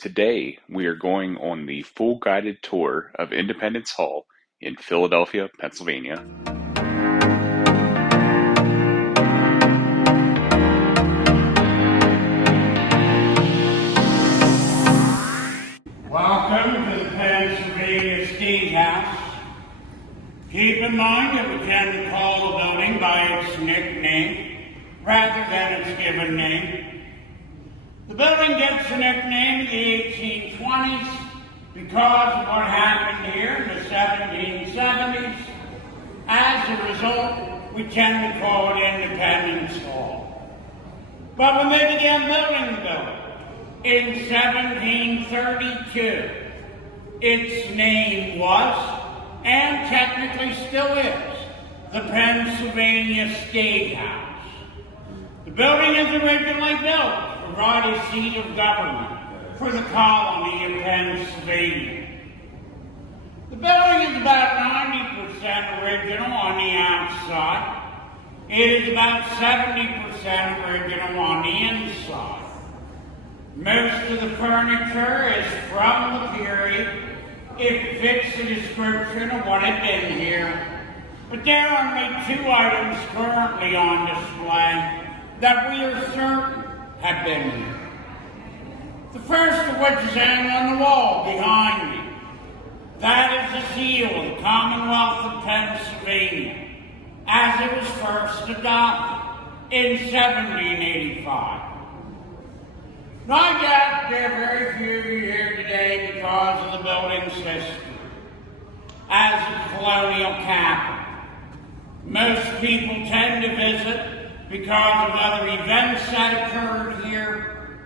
Today, we are going on the full guided tour of Independence Hall in Philadelphia, Pennsylvania. Welcome to the Pennsylvania State House. Keep in mind that we tend to call the building by its nickname rather than its given name. The building gets the nickname in the 1820s because of what happened here in the 1770s. As a result, we tend to call it Independence Hall. But when they began building the building, in 1732, its name was, and technically still is, the Pennsylvania State House. The building is originally built to provide a seat of government for the colony of Pennsylvania. The building is about 90% original on the outside. It is about 70% original on the inside. Most of the furniture is from the period. It fits the description of what had been here. But there are only two items currently on display that we are certain have been here. The first of which is hanging on the wall behind me. That is the seal of the Commonwealth of Pennsylvania, as it was first adopted in 1785. No doubt there are very few of you here today because of the building's history. As a colonial capital, most people tend to visit because of other events that occurred here.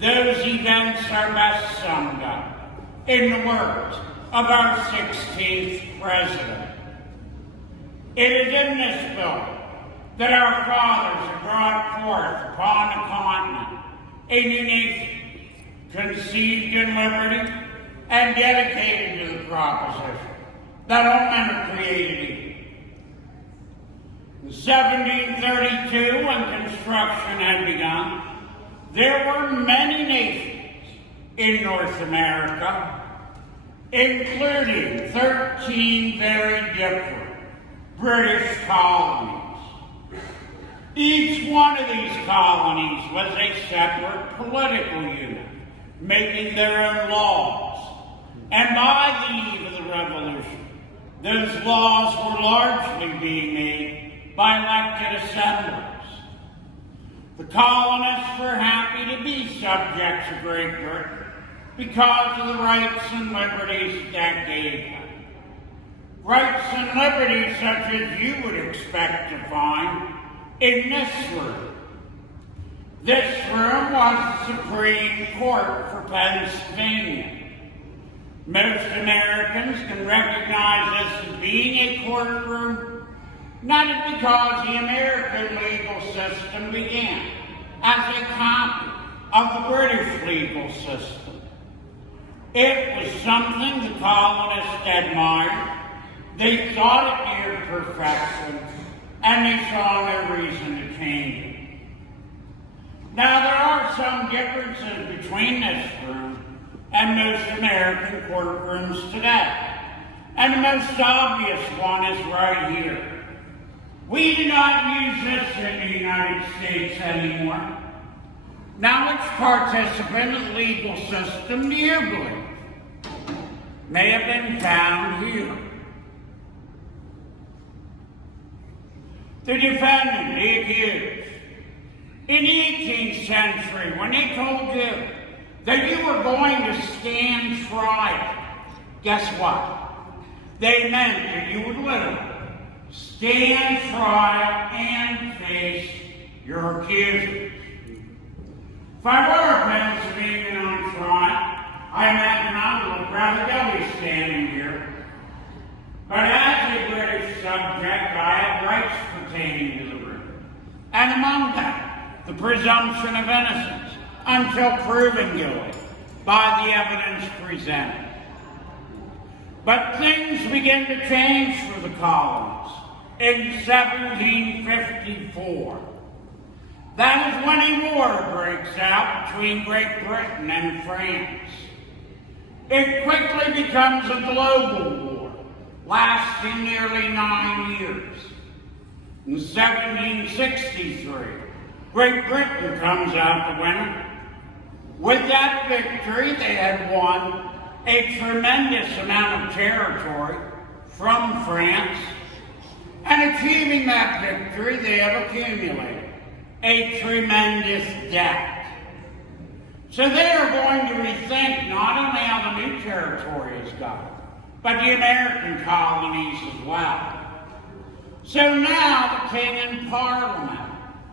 Those events are best summed up in the words of our 16th president. It is in this building that our fathers have brought forth upon the continent a new nation, conceived in liberty and dedicated to the proposition that all men are created equal. In 1732, when construction had begun, there were many nations in North America, including 13 very different British colonies. Each one of these colonies was a separate political unit, making their own laws. And by the eve of the Revolution, those laws were largely being made by elected assemblies. The colonists were happy to be subjects of Great Britain because of the rights and liberties that gave them. Rights and liberties such as you would expect to find in this room. This room was the Supreme Court for Pennsylvania. Most Americans can recognize this as being a courtroom, not because the American legal system began as a copy of the British legal system. It was something the colonists admired. They thought it near perfection, and they saw no reason to change it. Now, there are some differences between this room and most American courtrooms today. And the most obvious one is right here. We do not use this in the United States anymore. Now, which participant of the legal system do you believe may have been found here? The defendant, the accused. In the 18th century, when they told you that you were going to stand trial, guess what? They meant that you would literally stand trial and face your accusers. If I were a Pennsylvanian on trial, I imagine I would look rather dummy standing here. But as a British subject, I have rights pertaining to the room. And among them, the presumption of innocence until proven guilty by the evidence presented. But things begin to change for the colonists in 1754. That is when a war breaks out between Great Britain and France. It quickly becomes a global war, lasting nearly 9 years. In 1763, Great Britain comes out the winner. With that victory, they had won a tremendous amount of territory from France, and achieving that victory, they have accumulated a tremendous debt. So they are going to rethink not only how the new territory is governed, but the American colonies as well. So now the King and Parliament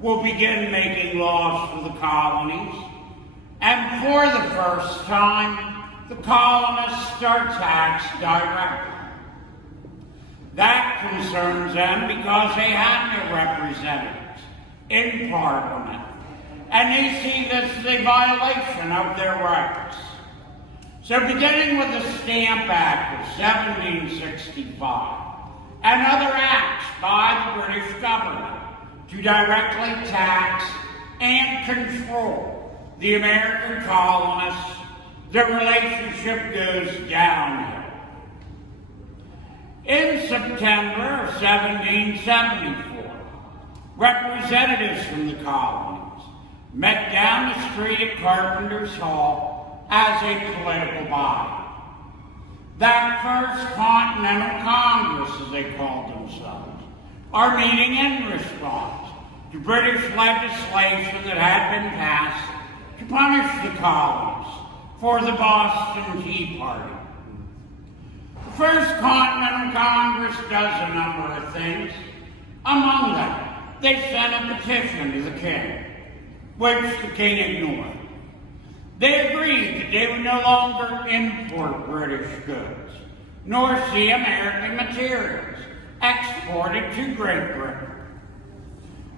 will begin making laws for the colonies, and for the first time, the colonists are taxed directly. That concerns them because they have no representatives in Parliament, and they see this as a violation of their rights. So beginning with the Stamp Act of 1765 and other acts by the British government to directly tax and control the American colonists, the relationship goes downhill. In September of 1774, representatives from the colonies met down the street at Carpenter's Hall as a political body. That First Continental Congress, as they called themselves, are meeting in response to British legislation that had been passed to punish the colonies for the Boston Tea Party. The First Continental Congress does a number of things. Among them, they sent a petition to the king, which the king ignored. They agreed that they would no longer import British goods, nor see American materials exported to Great Britain.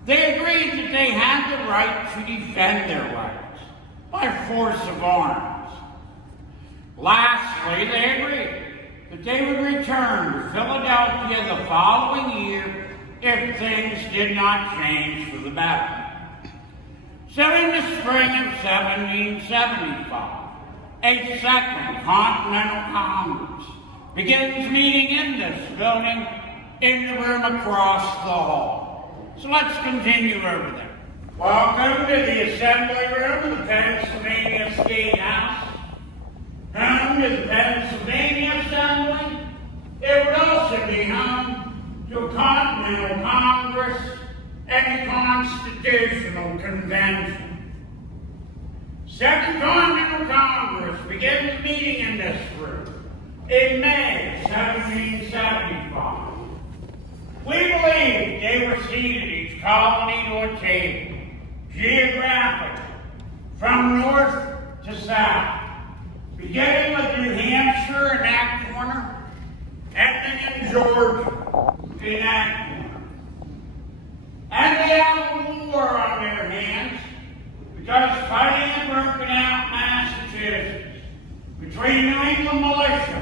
They agreed that they had the right to defend their rights by force of arms. Lastly, they agreed that they would return to Philadelphia the following year if things did not change for the better. So in the spring of 1775, a second Continental Congress begins meeting in this building in the room across the hall. So let's continue over there. Welcome to the assembly room of the Pennsylvania State House. Home to the Pennsylvania Assembly. It would also be home to a Continental Congress and a Constitutional Convention. Second Continental Congress begins meeting in this room in May 1775. We believe they were seated each colony to a table, geographically, from north to south, beginning with New Hampshire in that corner, ending in Georgia in that corner. And they have a war on their hands because fighting had broken out in Massachusetts between New England militia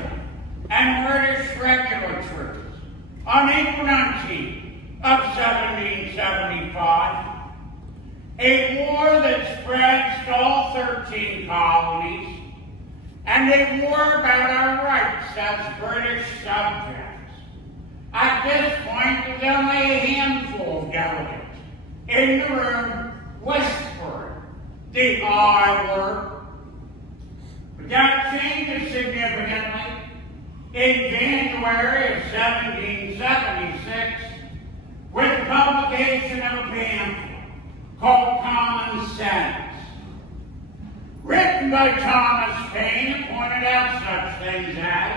and British regular troops on April 19th of 1775. A war that spreads to all 13 colonies, and a war about our rights as British subjects. At this point, there's only a handful of delegates in the room whispering the I word. But that changes significantly in January of 1776 with the publication of a pamphlet called Common Sense, written by Thomas Paine, and pointed out such things as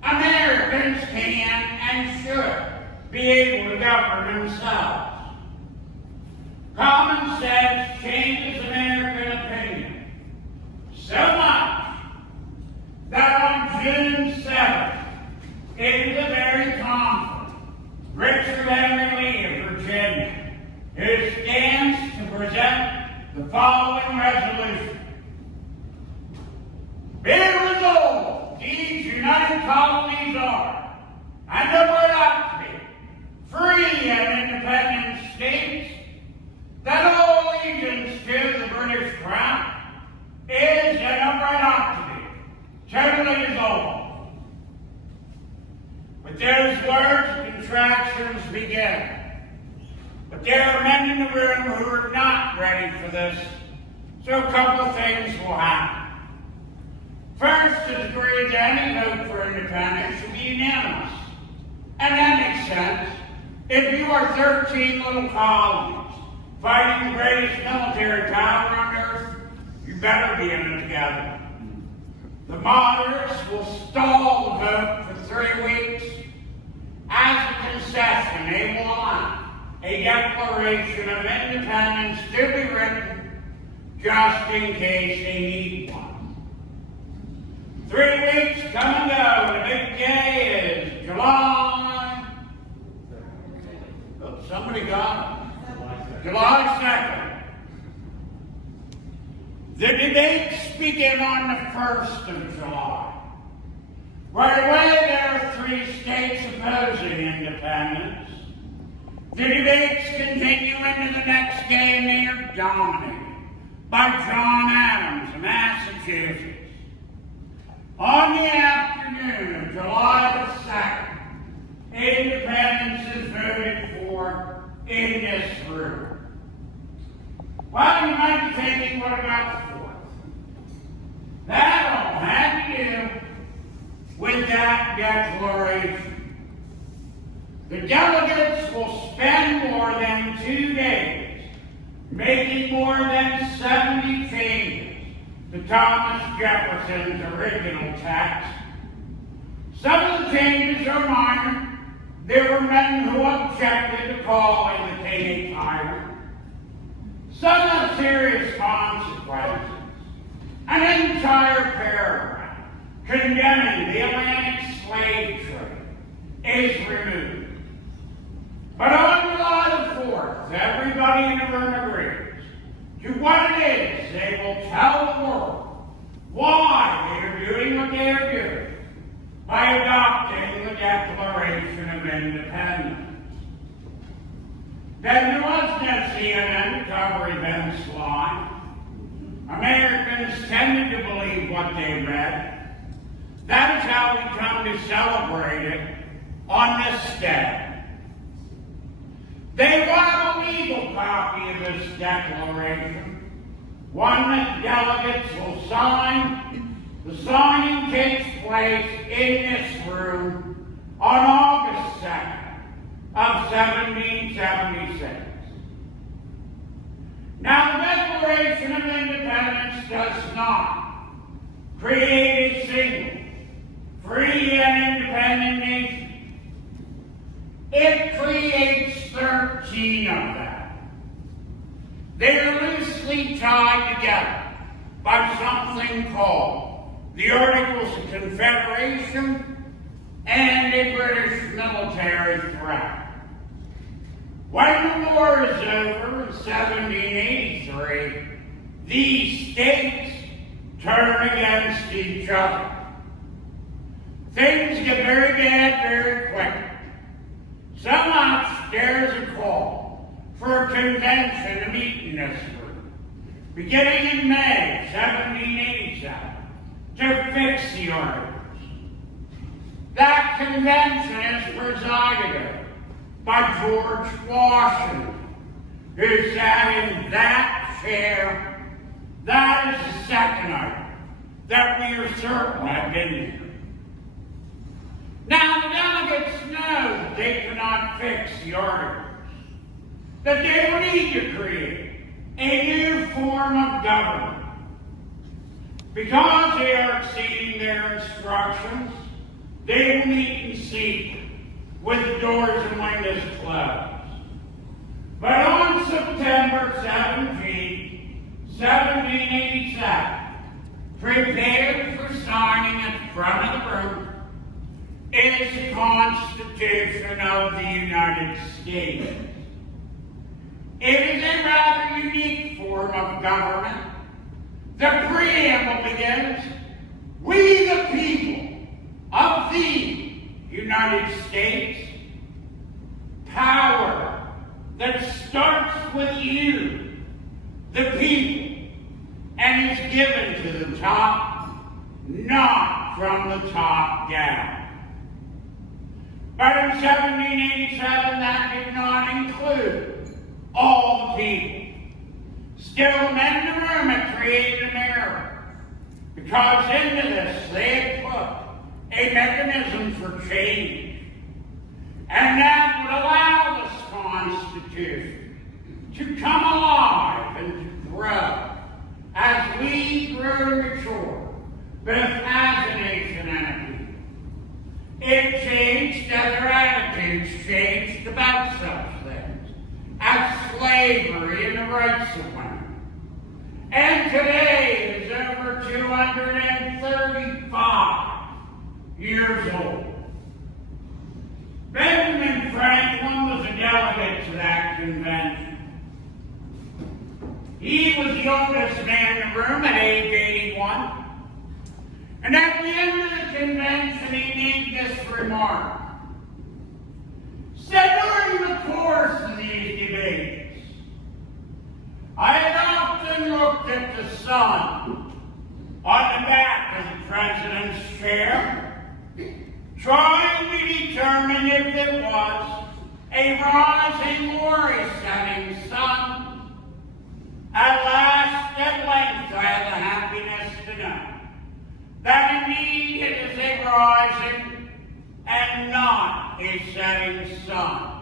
Americans can and should be able to govern themselves. Common sense changes American opinion so much that on June 7th, in the very conference, Richard Henry Lee of Virginia, who stands to present the following resolution. Be it resolved, these united colonies are, and ever ought to be, free and independent states, that all With those words, contractions begin. But there are men in the room who are not ready for this, so a couple of things will happen. First, the degree that any vote for independence should be unanimous. And that makes sense. If you are 13 little colonies fighting the greatest military power on earth, you better be in it together. The moderates will stall the vote for 3 weeks. As a concession, they will allow a declaration of independence to be written just in case they need one. 3 weeks come and go, and the big day is July. Oh, somebody got it. July 2nd. The debates begin on the 1st of July. Right away, there are 3 states opposing independence. The debates continue into the next day, and they are dominated by John Adams of Massachusetts. On the afternoon of July the 2nd, independence is voted for in this room. Well, you might be thinking, what about the 4th? That all had to do with that declaration. The delegates will spend more than 2 days making more than 70 changes to Thomas Jefferson's original text. Some of the changes are minor. There were men who objected to calling the king a tyrant. Some have serious consequences. An entire paragraph condemning the Atlantic slave trade is removed. But on July the 4th, everybody in the room agrees to what it is. They will tell the world why they are doing what they are doing by adopting the Declaration of Independence. Then there was no CNN to cover events live. Americans tended to believe what they read. That is how we come to celebrate it on this day. They want a legal copy of this declaration, one that delegates will sign. The signing takes place in this room on August 2nd of 1776. Now, the Declaration of Independence does not create a single, free and independent nation. It creates 13 of them. They are loosely tied together by something called the Articles of Confederation and a British military threat. When the war is over in 1783, these states turn against each other. Things get very bad very quickly. So much there's a call for a convention to meet in this room, beginning in May 1787, to fix the articles. That convention is presided over by George Washington, who sat in that chair. That is the second item that we are certain have been here. Now, the delegates know that they cannot fix the articles, that they will need to create a new form of government. Because they are exceeding their instructions, they will meet in secret with the doors and windows closed. But on September 17, 1787, prepared for signing at the front of the room, is the Constitution of the United States. It is a rather unique form of government. The preamble begins, "We the people of the United States, power that starts with you, the people, and is given to the top, not from the top down." But in 1787, that did not include all the people. Still, the men in the room had created an error, because into this they had put a mechanism for change, and that would allow this Constitution to come alive and to grow as we grew and mature, both as a nation and a people. It changed as our attitudes changed about such things as slavery and the rights of women. And today it is over 235 years old. Benjamin Franklin was a delegate to that convention. He was the oldest man in the room at age 81. And at the end of the convention, he made this remark. Said during the course of these debates, I had often looked at the sun on the back of the president's chair, trying to determine if it was a rising or a setting sun. At length, I had the happiness to know that indeed it is a rising and not a setting sun.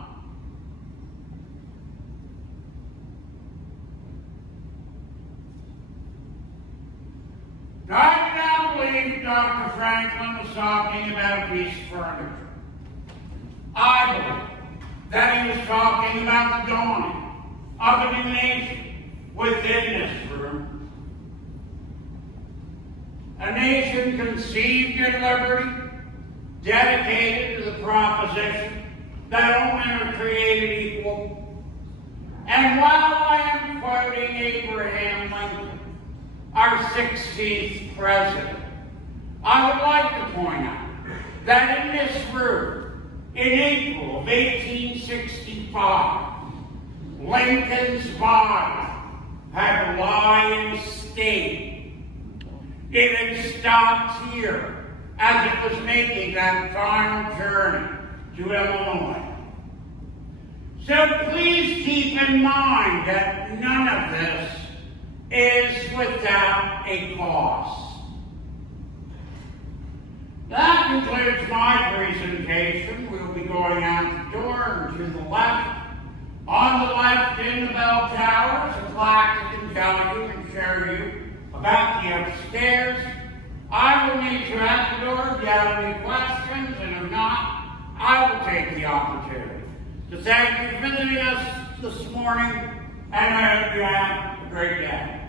Now, I do not believe Dr. Franklin was talking about a piece of furniture. I believe that he was talking about the dawning of a new nation within this room. A nation conceived in liberty, dedicated to the proposition that all men are created equal. And while I am quoting Abraham Lincoln, our 16th president, I would like to point out that in this room, in April of 1865, Lincoln's body had lie in state. It had stopped here as it was making that final journey to Illinois. So please keep in mind that none of this is without a cost. That concludes my presentation. We'll be going out the door and to the left. On the left in the bell tower is a plaque that can tell you and show you about the upstairs. I will meet you at the door if you have any questions, and if not, I will take the opportunity to thank you for visiting us this morning, and I hope you have a great day.